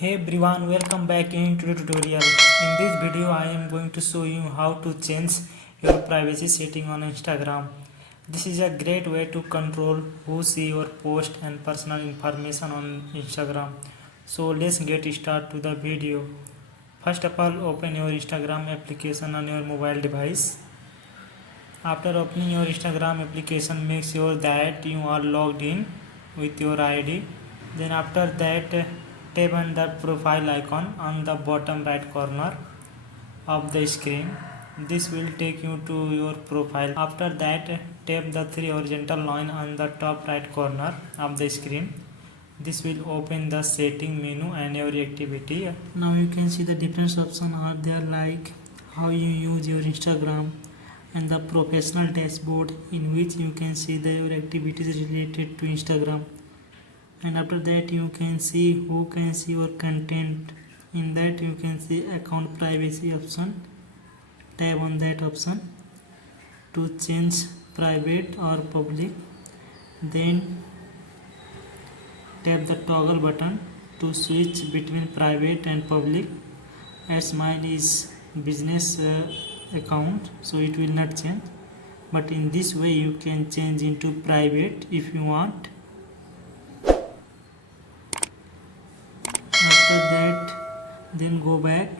Hey everyone, welcome back in today's tutorial. In this video I am going to show you how to change your privacy setting on Instagram. This is a great way to control who see your post and personal information on Instagram. So let's get started to the video. First of all, open your Instagram application on your mobile device. After opening your Instagram application, make sure that you are logged in with your ID. Then after that, tap on the profile icon on the bottom right corner of the screen. This will take you to your profile. After that, tap the three horizontal line on the top right corner of the screen. This will open the setting menu and your activity. Now you can see the different options are there, like how you use your Instagram and the professional dashboard, in which you can see your activities related to Instagram. And after that you can see who can see your content. In that you can see account privacy option. Tap on that option to change private or public. Then tap the toggle button to switch between private and public, as mine is business account, so it will not change. But in this way you can change into private if you want. After that, then go back.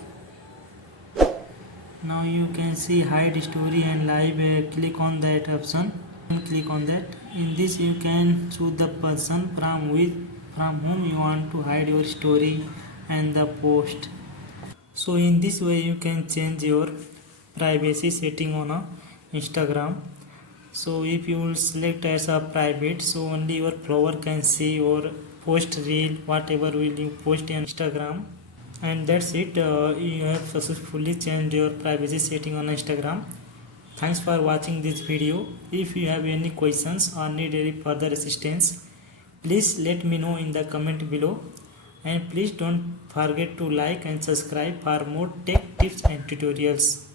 Now you can see hide story and live. Click on that option and click on that. In this you can choose the person from whom you want to hide your story and the post. So in this way you can change your privacy setting on a Instagram. So if you will select as a private, so only your follower can see your post, reel, whatever will you post on Instagram. And that's it. You have successfully changed your privacy setting on Instagram. Thanks for watching this video. If you have any questions or need any further assistance, please let me know in the comment below. And please don't forget to like and subscribe for more tech tips and tutorials.